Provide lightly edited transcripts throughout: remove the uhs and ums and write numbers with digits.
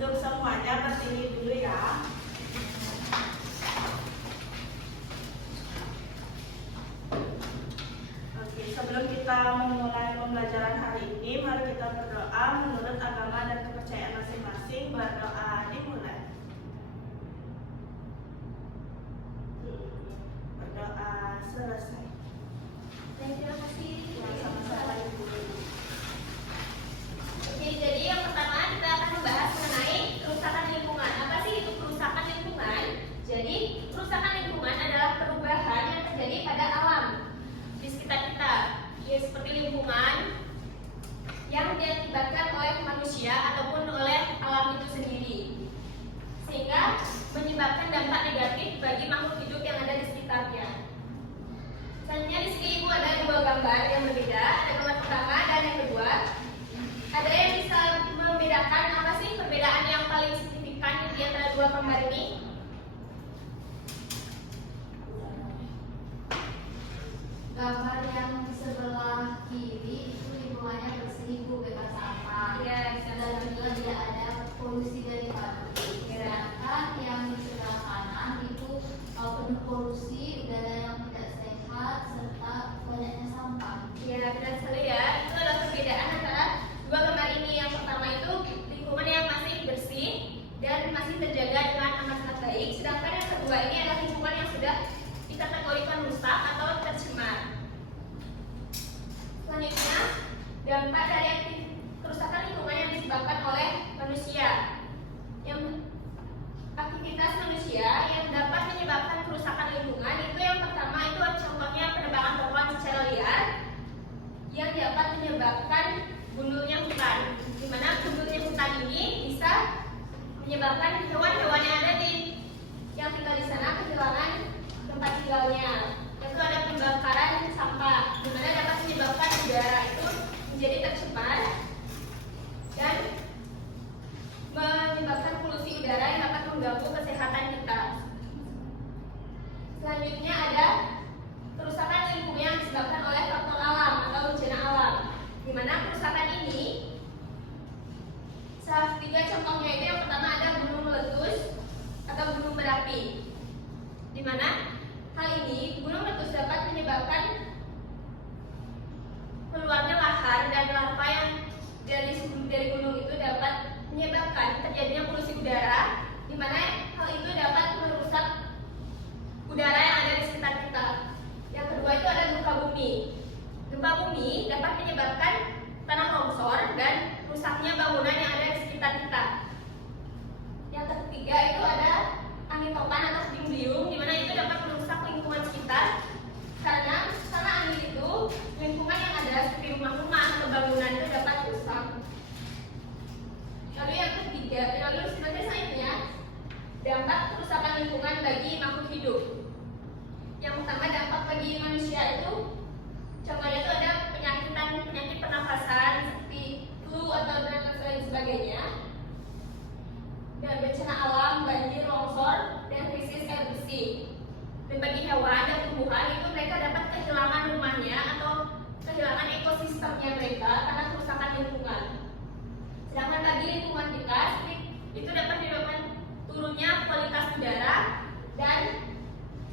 Untuk semuanya berdiri dulu ya. Oke, sebelum kita memulai pembelajaran hari ini, mari kita berdoa menurut agama dan kepercayaan masing-masing. Berdoa dimulai. Berdoa selesai. Terima kasih. Sama-sama Ibu. Oke, jadi yang pertama kita akan membahas mengenai kerusakan lingkungan. Apa sih itu kerusakan lingkungan? Jadi, kerusakan lingkungan adalah perubahan yang terjadi pada alam di sekitar kita. Ya, seperti lingkungan yang diakibatkan oleh manusia ataupun oleh alam itu sendiri, sehingga menyebabkan dampak negatif bagi makhluk hidup yang ada di sekitarnya. Selanjutnya di sini Ibu ada dua gambar yang berbeda. Ada gambar pertama dan yang kedua. Ada yang bisa membedakan apa sih perbedaan yang paling signifikan di antara dua gambar ini? Gambar yang di sebelah kiri itu lingkungannya bersih, Bu, bebas sampah. Ya, Dan juga tidak ada polusi dari pabrik. Sedangkan yang di sebelah kanan itu penuh polusi, udara yang tidak sehat serta banyaknya sampah. Ya, benar sekali ya. Itu adalah perbedaan antara dua gambar ini. Yang pertama itu lingkungan yang masih bersih dan masih terjaga dengan amat sangat baik. Sedangkan yang kedua ini adalah lingkungan yang sudah dikategorikan rusak atau tercemar. Selanjutnya, dampak dari kerusakan lingkungan yang disebabkan oleh manusia. Yang aktivitas manusia yang dapat menyebabkan kerusakan lingkungan itu yang pertama itu contohnya penebangan pohon secara liar yang dapat menyebabkan gundulnya hutan, di mana gundulnya hutan ini bisa menyebabkan hewan-hewan yang ada yang tinggal di sana kehilangan tempat tinggalnya. Itu ada pembakaran sampah, di mana dapat menyebabkan udara itu menjadi tercemar dan menyebabkan polusi udara yang dapat mengganggu kesehatan kita. Selanjutnya ada kerusakan lingkungan yang disebabkan oleh faktor alam atau bencana alam, di mana kerusakan ini salah tiga contohnya itu yang pertama ada gunung meletus atau gunung berapi, di mana hal ini gunung meletus dapat menyebabkan keluarnya lahar dan larva yang dari gunung itu dapat menyebabkan terjadinya polusi udara, di mana hal itu dapat merusak udara yang ada di sekitar kita. Yang kedua itu ada gempa bumi. Gempa bumi dapat menyebabkan tanah longsor dan rusaknya bangunan yang ada di sekitar kita. Yang ketiga itu ada angin topan atau puting beliung, di mana itu dapat merusak lingkungan sekitar karena angin itu lingkungan yang ada seperti rumah-rumah atau bangunan itu dapat rusak. Lalu yang ketiga, selanjutnya dampak kerusakan lingkungan bagi makhluk hidup. Yang pertama dampak bagi manusia itu contohnya itu ada penyakit pernafasan seperti flu atau dan lain sebagainya, dan bencana alam, banjir, longsor, dan krisis air bersih. Dan bagi hewan dan tumbuhan itu mereka dapat kehilangan rumahnya atau kehilangan ekosistemnya mereka karena kerusakan lingkungan. Sedangkan bagi lingkungan kita itu dapat menyebabkan turunnya kualitas udara dan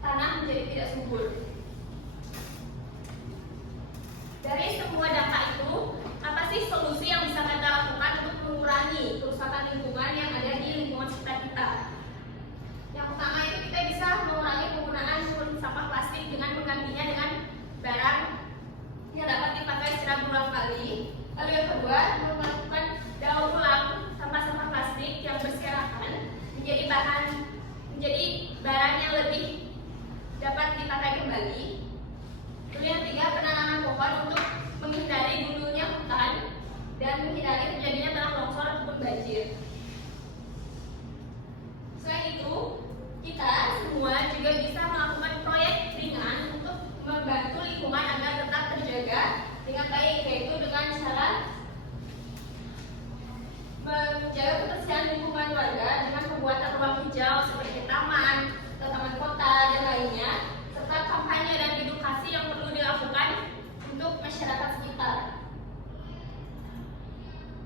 tanah menjadi tidak subur. Dari semua dampak itu, apa sih solusi yang bisa kita lakukan untuk mengurangi kerusakan lingkungan yang ada di lingkungan sekitar kita? Yang pertama itu kita bisa mengurangi penggunaan sampah plastik dengan menggantinya dengan barang yang dapat dipakai secara berulang kali. Lalu yang kedua, melakukan daur ulang sampah-sampah plastik yang berserakan menjadi barang yang lebih dapat dipakai kembali. Lalu yang ketiga, penanaman pohon untuk menghindari gundulnya hutan dan menghindari terjadinya tanah longsor ataupun banjir. Selain itu, kita semua juga bisa melakukan proyek ringan untuk membantu lingkungan agar tetap terjaga dengan baik, yaitu dengan cara menjaga kebersihan lingkungan warga dengan pembuatan ruang hijau seperti taman, atau taman kota dan lainnya, serta kampanye dan edukasi yang perlu dilakukan untuk masyarakat sekitar.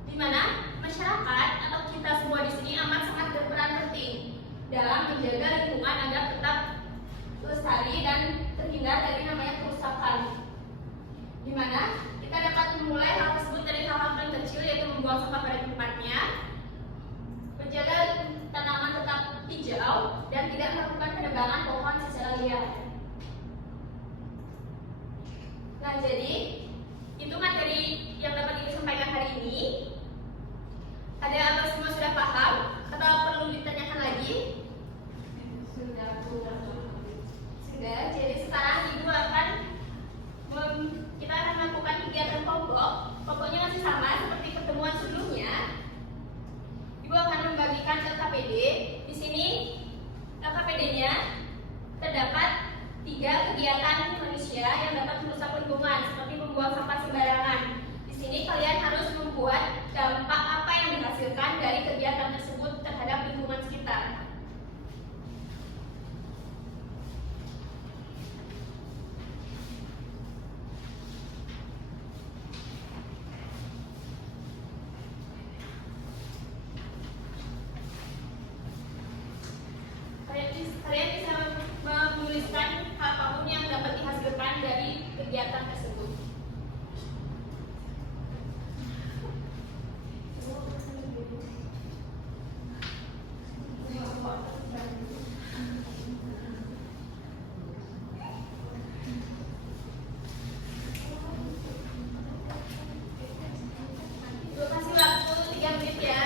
Di mana masyarakat atau kita semua di sini amat sangat berperan penting dalam menjaga lingkungan agar tetap lestari dan terhindar dari namanya kerusakan. Di mana kita dapat memulai hal tersebut dari hal-hal paling kecil, yaitu membuang sampah pada tempatnya, menjaga tanaman tetap hijau, dan tidak melakukan penebangan pohon secara liar. Nah, jadi itu materi yang dapat Ibu sampaikan hari ini. Ada apa semua sudah paham atau perlu ditanyakan lagi? Sudah. Jadi sekarang Ibu akan kita akan melakukan kegiatan kelompok. Pokoknya masih sama seperti pertemuan sebelumnya. Ibu akan membagikan LKPD. Di sini LKPD-nya terdapat 3 kegiatan manusia yang dapat merusak lingkungan, seperti membuang sampah sembarangan. Di sini kalian harus membuat dampak apa yang dihasilkan dari kegiatan tersebut terhadap lingkungan sekitar. Kalian bisa menuliskan apapun yang dapat dihasilkan dari kegiatan tersebut. Ibu kasih waktu 3 menit ya.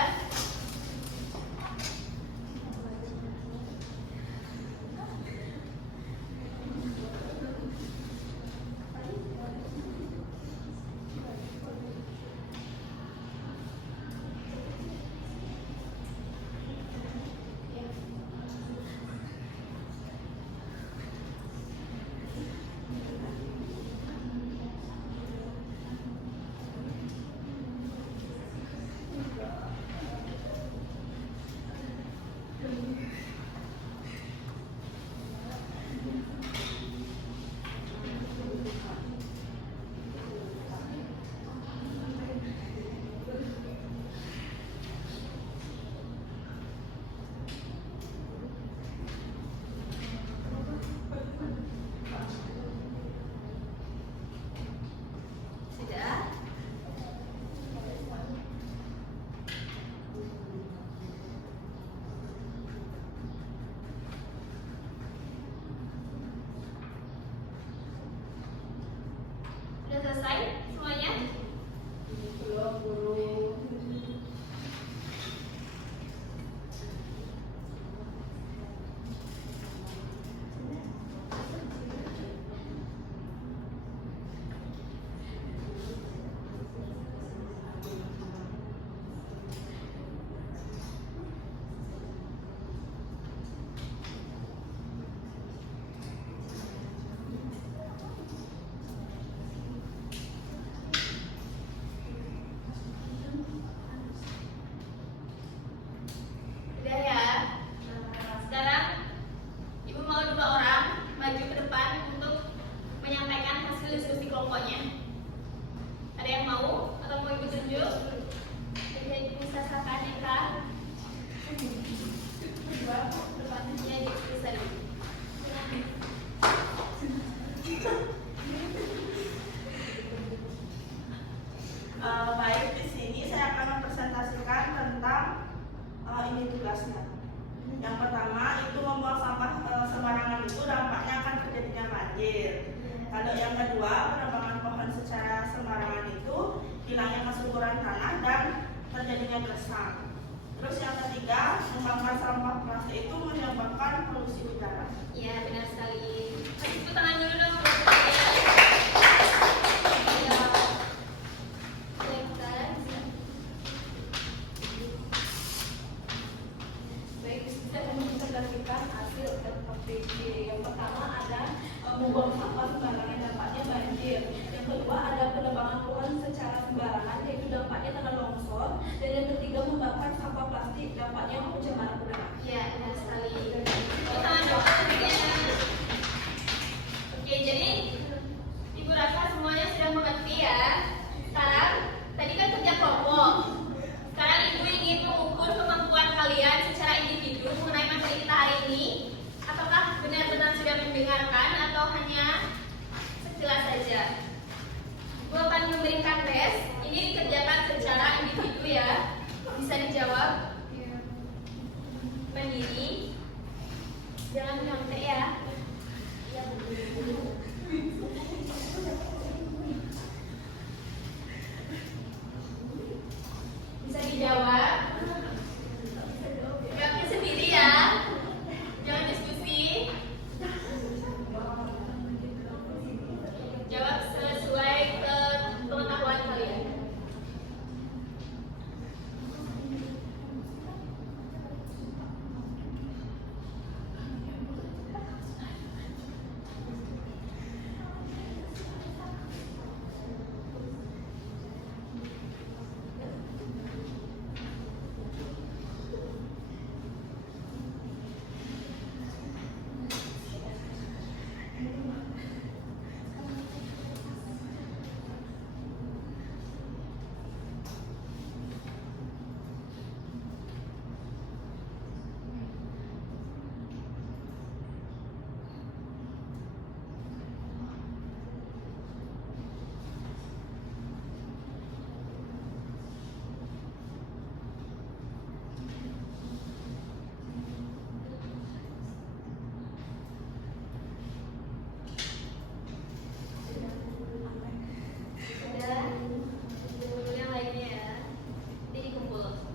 Sudah? Sudah selesai semuanya? Belum, guru. Udah ya. Sekarang Ibu mau 2 orang maju ke depan untuk menyampaikan hasil diskusi kelompoknya. Ada yang mau atau mau Ibu tunjuk? Jadi bisa silakan Eka. Depannya bisa dulu. Baik, di sini saya akan mempresentasikan tentang ini tugasnya. Yang pertama itu membuang sampah sembarangan itu dampaknya akan terjadinya banjir. Kalau yang kedua, penebangan pohon secara sembarangan itu hilangnya kesuburan tanah dan terjadinya gersang. Terus yang ketiga, membakar sampah plastik itu menyebabkan polusi udara. Iya, benar sekali. Ibu tangan dulu dong. Baik, kita akan mempresentasikan hasil LKPD. Yang pertama ada membuang sampah sembarangan, dampaknya banjir. Yang kedua ada penebangan pohon secara sembarangan, yaitu dampaknya tanah longsor. Dan yang ketiga membakar sampah plastik, dampaknya pencemaran udara. Iya, benar sekali. Oke, jadi Ibu rasa semuanya sudah mengerti ya. Sekarang tadi kan kerja kelompok. Sekarang Ibu Jangan nyontek ya. Bisa dijawab. Jawabnya sendiri ya. Jangan diskusi. Jawab sesuai ke pengetahuan kalian. Ada dulu yang lainnya ya. Nanti dikumpul.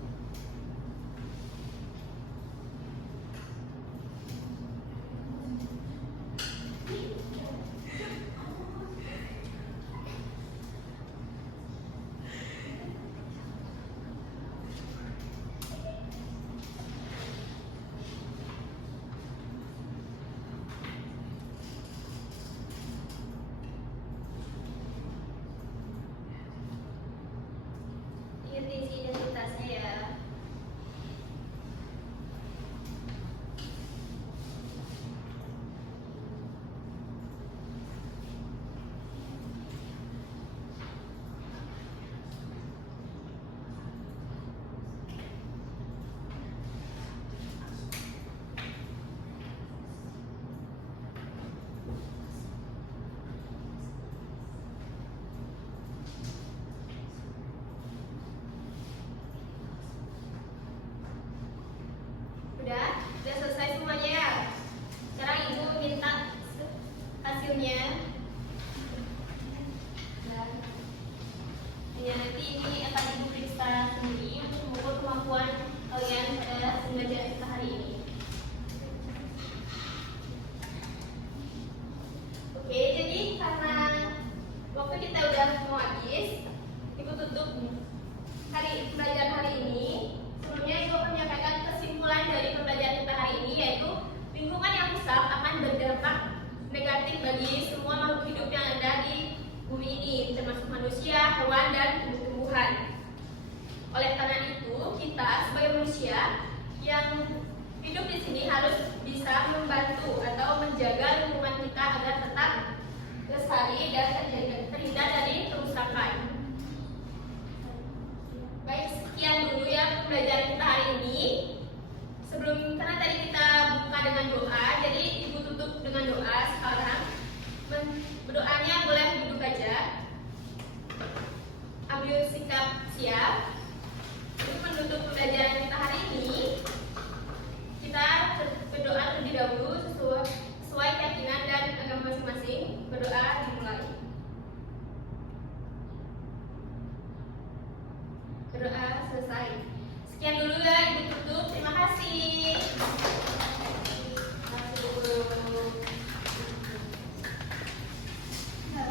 Ingat isi identitasnya ya. Udah selesai semuanya ya. Sekarang ibu minta hasilnya. Ya, nanti ini akan ibu periksa sendiri untuk mengukur kemampuan kalian pada pembelajaran kita hari ini. Oke, jadi karena waktu kita udah mau habis, ibu tutup pembelajaran hari ini. Sebelumnya ibu akan menyampaikan kesimpulan dari pembelajaran kita hari ini, yaitu lingkungan yang rusak akan berdampak negatif bagi semua makhluk hidup yang ada di bumi ini, termasuk manusia, hewan, dan tumbuh-tumbuhan. Oleh karena itu, kita sebagai manusia yang hidup di sini harus bisa membantu atau menjaga lingkungan kita agar tetap lestari dan terhindar dari kerusakan. Baik, sekian dulu ya pembelajaran kita hari ini. Karena tadi kita buka dengan doa, jadi ibu tutup dengan doa sekarang. Berdoanya boleh duduk aja. Ambil sikap siap. Untuk menutup pembelajaran kita hari ini, kita berdoa terlebih dahulu sesuai keyakinan dan agama masing-masing. Berdoa dimulai. Berdoa selesai. Sekian dulu ya ibu.